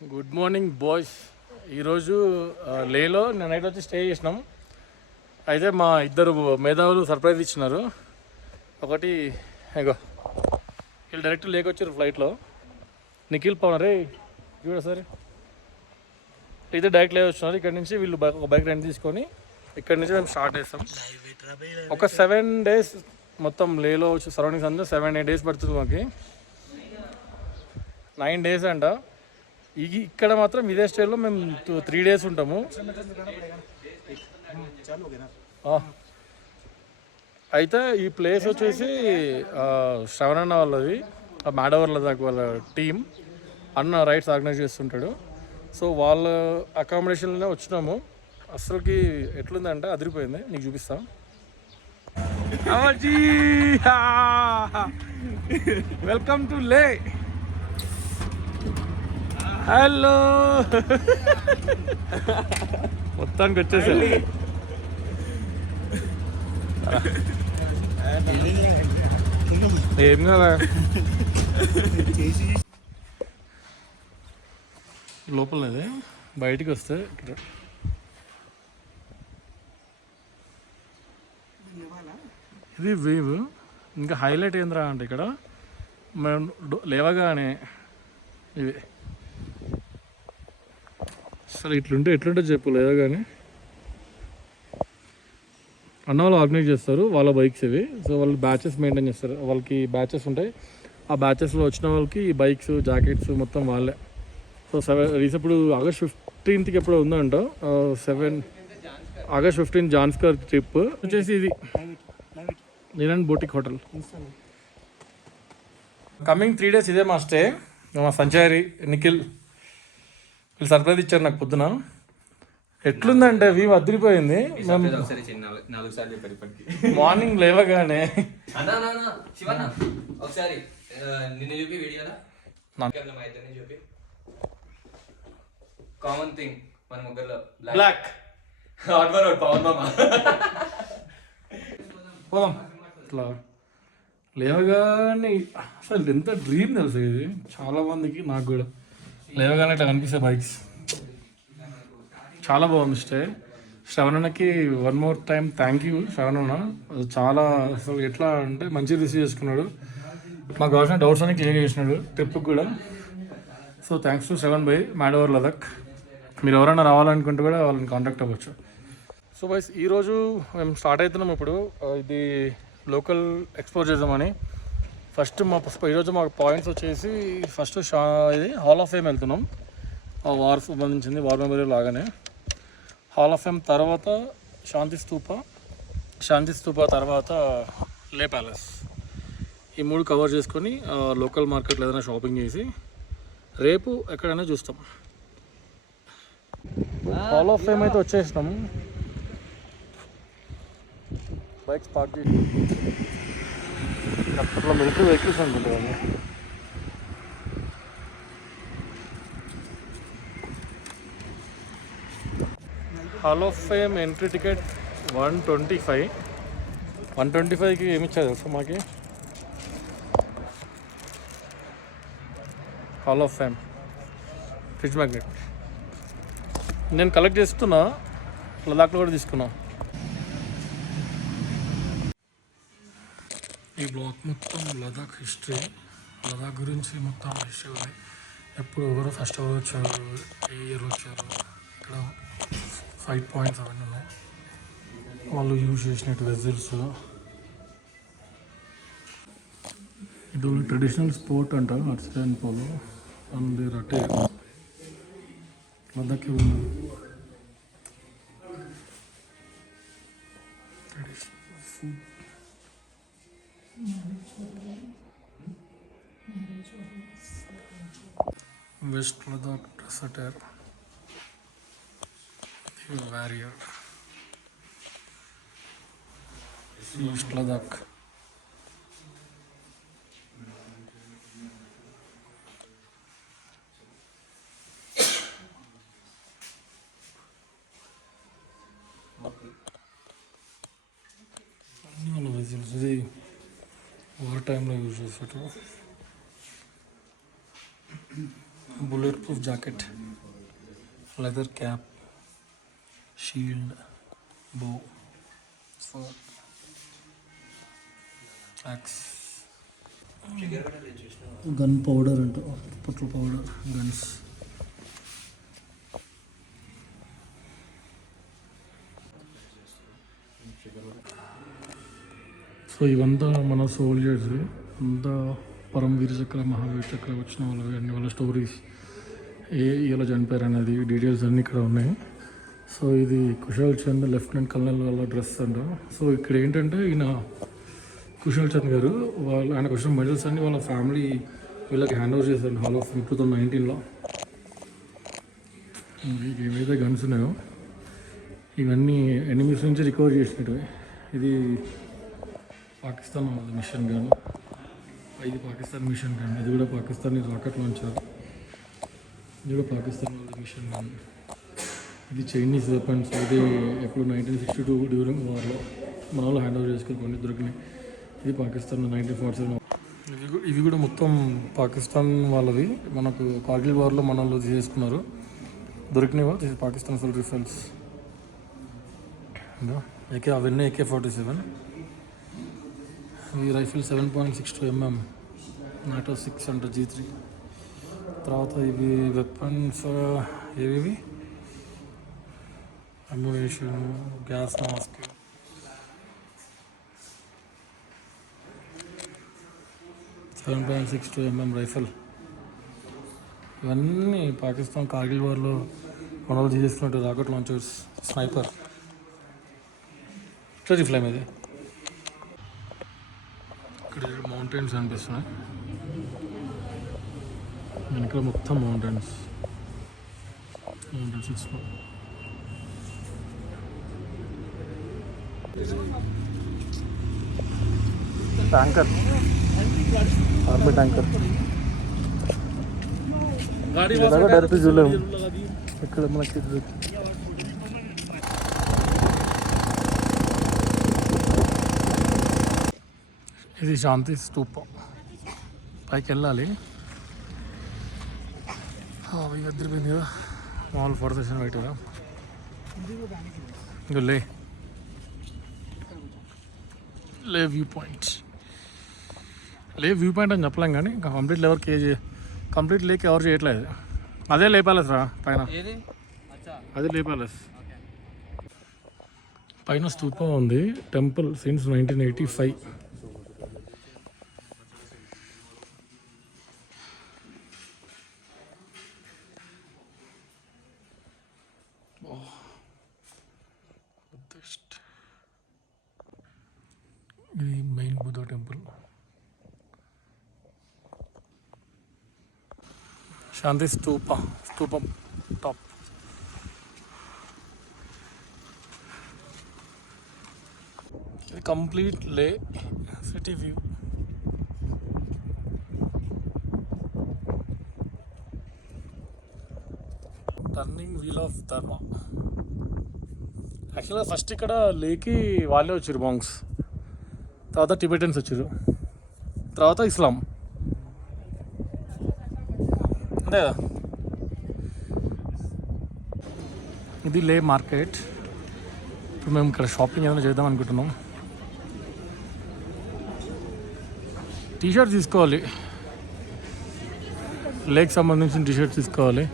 Good morning boys. ఈరోజు లేలో night వచ్చి stay చేసినాం. అయితే మా ఇద్దరు మేధావులు సర్ప్రైజ్ ఇచ్చినారు. ఒకటి ఇగో వీళ్ళు డైరెక్ట్ లేక్ వచ్చారు ఫ్లైట్లో. నిఖిల్ పవన్ రే చూడ సరే అయితే డైరెక్ట్ లేక్ వచ్చినారు. ఇక్కడ నుంచి వీళ్ళు ఒక బైక్ రెంట్ తీసుకొని ఇక్కడ నుంచి మేము స్టార్ట్ చేస్తాం. ఒక 7 days మొత్తం లేలో వచ్చి సరౌండింగ్స్ అంతా 7-8 days పడుతుంది. మాకు 9 days అంట. ఇక్కడ మాత్రం ఇదే స్టేలో మేము 3 days ఉంటాము. అయితే ఈ ప్లేస్ వచ్చేసి శ్రవణ్ అన్న వాళ్ళది, మ్యాడవర్ లదాఖ్ వాళ్ళ టీం అన్న రైడ్స్ ఆర్గనైజ్ చేస్తుంటాడు. సో వాళ్ళ అకామిడేషన్లోనే వచ్చినాము. అసలుకి ఎట్లుందంటే అదిరిపోయింది, నీకు చూపిస్తా. వెల్కమ్ టు లే. హలో మొత్తానికి వచ్చేసారు. ఏం కదా లోపలనేది బయటికి వస్తే ఇది వేవ్. ఇంకా హైలైట్ ఏంద్రా అంటే ఇక్కడ మనం లేవగానే ఇవి అసలు ఎట్లుంటే చెప్పు. లేవగానే అన్న వాళ్ళు ఆర్గనైజ్ చేస్తారు వాళ్ళ బైక్స్ ఇవి. సో వాళ్ళు బ్యాచెస్ మెయింటైన్ చేస్తారు. వాళ్ళకి బ్యాచెస్ ఉంటాయి. ఆ బ్యాచెస్లో వచ్చిన వాళ్ళకి ఈ బైక్స్ జాకెట్స్ మొత్తం వాళ్ళే. సో ఇప్పుడు August 15th ఎప్పుడో ఉందంట. August 15 జాన్స్కర్ ట్రిప్ వచ్చేసి ఇది నీలన్ బోటిక్ హోటల్. కమింగ్ 3 days ఇదే మా స్టే. మా సంచారి నిఖిల్ వీళ్ళు సర్ప్రైజ్ ఇచ్చారు నాకు పొద్దున. ఎట్లుందంటే వ్యూ అదిరిపోయింది. మార్నింగ్ లేవగానే కామన్ థింగ్ మన ముగ్గురులో బ్లాక్ పోదాం. ఇట్లా లేవగానే అసలు ఎంత డ్రీమ్ తెలుసు ఇది చాలా మందికి. నాకు కూడా లేవగానే ఇట్లా కనిపిస్తాయి బైక్స్. చాలా బాగుంది స్టే. శ్రవణకి one more time thank you Shravana. చాలా అసలు ఎట్లా అంటే మంచిగా రిసీవ్ చేసుకున్నాడు. మాకు కావాల్సిన డౌట్స్ అన్ని క్లియర్ చేసినాడు ట్రిప్కి కూడా. సో థ్యాంక్స్ టు శ్రవణ్ భాయ్, మ్యాడవర్ లదాఖ్. మీరు ఎవరైనా రావాలనుకుంటే కూడా వాళ్ళని కాంటాక్ట్ అవ్వచ్చు. సో బైస్ ఈరోజు మేము స్టార్ట్ అవుతున్నాం. ఇప్పుడు ఇది లోకల్ ఎక్స్ప్లోర్ చేద్దామని. ఫస్ట్ ఈరోజు మాకు పాయింట్స్ వచ్చేసి ఫస్ట్ ఇది హాల్ ఆఫ్ ఫేమ్ వెళ్తున్నాం. ఆ వార్ సంబంధించింది, వార్ మెమోరియల్ లాగానే. హాల్ ఆఫ్ ఫేమ్ తర్వాత శాంతి స్తూప తర్వాత లే ప్యాలెస్. ఈ 3 కవర్ చేసుకొని లోకల్ మార్కెట్లో ఏదైనా షాపింగ్ చేసి రేపు ఎక్కడైనా చూస్తాం. హాల్ ఆఫ్ ఫేమ్ అయితే వచ్చేసినాం. బైక్స్ పార్క్ చేసి అప్పట్లో మిలిటరీ వెహికల్స్ అనుకుంటాను. Hall of fame entry ticket 125. 125కి ఏమి ఇచ్చారు తెలుసా మాకి? Hall of fame fridge magnet నేను కలెక్ట్ చేస్తున్నా. లదాఖ్లో కూడా తీసుకున్నా. ఈ బ్లాక్ మొత్తం లదాఖ్ హిస్టరీ, లదాఖ్ గురించి మొత్తం హిస్టరీ ఉంది. ఎప్పుడు ఎవరు ఫస్ట్ ఎవరు వచ్చారు, ఏ ఇయర్ వచ్చారు, ఇక్కడ ఫైట్ పాయింట్స్ అవన్నీ ఉన్నాయి. వాళ్ళు యూజ్ చేసినట్టు వెజిల్స్. ఇది ట్రెడిషనల్ స్పోర్ట్ అంట అర్చన్ పోలో. అండ్ రటే లదాఖ్ ఉంది. Traditional food west Ladakh dress attire, warrior, east Ladakh. అన్ని వెజిల్స్. ఇది వార్ టైంలో యూజ్ చేసేటప్పుడు bullet proof jacket, leather cap, shield, bow, sword, axe, gun powder అంట, పెట్రోల్ పౌడర్, గన్స్. సో ఇవంతా మన సోల్జర్స్, అంతా పరమవీర చక్ర, మహావీర చక్ర వచ్చిన వాళ్ళవి, అన్ని వాళ్ళ స్టోరీస్, ఇలా చనిపోయారు అనేది డీటెయిల్స్ అన్నీ ఇక్కడ ఉన్నాయి. సో ఇది కుశాల్ చంద్ లెఫ్టినెంట్ కల్నల్ వాళ్ళ డ్రెస్ అంట. సో ఇక్కడ ఏంటంటే ఈయన కుశాల్ చంద్ గారు ఆయనకు వచ్చిన మెడల్స్ అన్ని వాళ్ళ ఫ్యామిలీ వీళ్ళకి హ్యాండ్ ఓవర్ చేశారు హాల్ ఆఫ్ 2019లో. ఏవైతే గన్స్ ఉన్నాయో ఇవన్నీ ఎనిమీస్ నుంచి రికవర్ చేసినట్టు. ఇది పాకిస్తాన్ మిషన్ గన్, ఇది పాకిస్తాన్ మిషన్ గన్, ఇది కూడా పాకిస్తానీ రాకెట్ లాంచర్, ఇది కూడా పాకిస్తాన్ వాళ్ళ మిషన్ గన్. ఇది చైనీస్ వెపన్స్, ఇది ఎప్పుడు 1962 డ్యూరింగ్ వార్లో మన వాళ్ళు హ్యాండ్ ఓవర్ చేసుకొని దొరికినాయి. ఇది పాకిస్తాన్ 1947. ఇవి కూడా మొత్తం పాకిస్తాన్ వాళ్ళవి, మనకు కార్గిల్ వార్లో మన వాళ్ళు తీసుకున్నారు, దొరికినాయి. ఇది పాకిస్తాన్ ఫుల్ రిఫల్స్ అవన్నీ AK-47. ఈ రైఫిల్ 7.62 mm, NATO 600 G3. తర్వాత ఇవి వెపన్స్ ఏవి, ammunition, gas mask, .62 mm rifle. ఇవన్నీ పాకిస్తాన్ కార్గిల్ వార్లో మన వాళ్ళు తీసుకున్నట్టు రాకెట్ లాంచర్స్, స్నైపర్. ఫ్లేమ్ ఇది. ఇక్కడ మౌంటైన్స్ అనిపిస్తున్నాయి, వెనకాల మొత్తం mountains. Tanker, army tanker. Direct చూడలేము ఇక్కడ మనకి. ఇది శాంతి స్తూప, పైకి వెళ్ళాలి. అవి ఎదిరిపోయింది కదా, మామూలు ఫోటో సెషన్ పెట్టారా. ఇంకా లే వ్యూ పాయింట్ అని చెప్పలేం కానీ ఇంకా కంప్లీట్ లేక్ ఎవరు చేయట్లేదు. అదే లే ప్యాలెస్ రా పైన, అదే లే ప్యాలెస్ పైన స్తూపం ఉంది. Temple since 1985. ఇది మెయిన్ బుద్ధ టెంపుల్. శాంతి స్తూపం టాప్. ఇది complete Leh city view. Turning wheel of Dharma. యాక్చువల్గా ఫస్ట్ ఇక్కడ లేకి వాళ్ళే వచ్చారు మాంగ్స్, తర్వాత టిబెటన్స్ వచ్చారు, తర్వాత ఇస్లాం, అంతే కదా. ఇది లే మార్కెట్. ఇప్పుడు మేము ఇక్కడ షాపింగ్ ఏదైనా చేద్దాం అనుకుంటున్నాం. టీషర్ట్ తీసుకోవాలి, లేక్ సంబంధించిన టీషర్ట్ తీసుకోవాలి.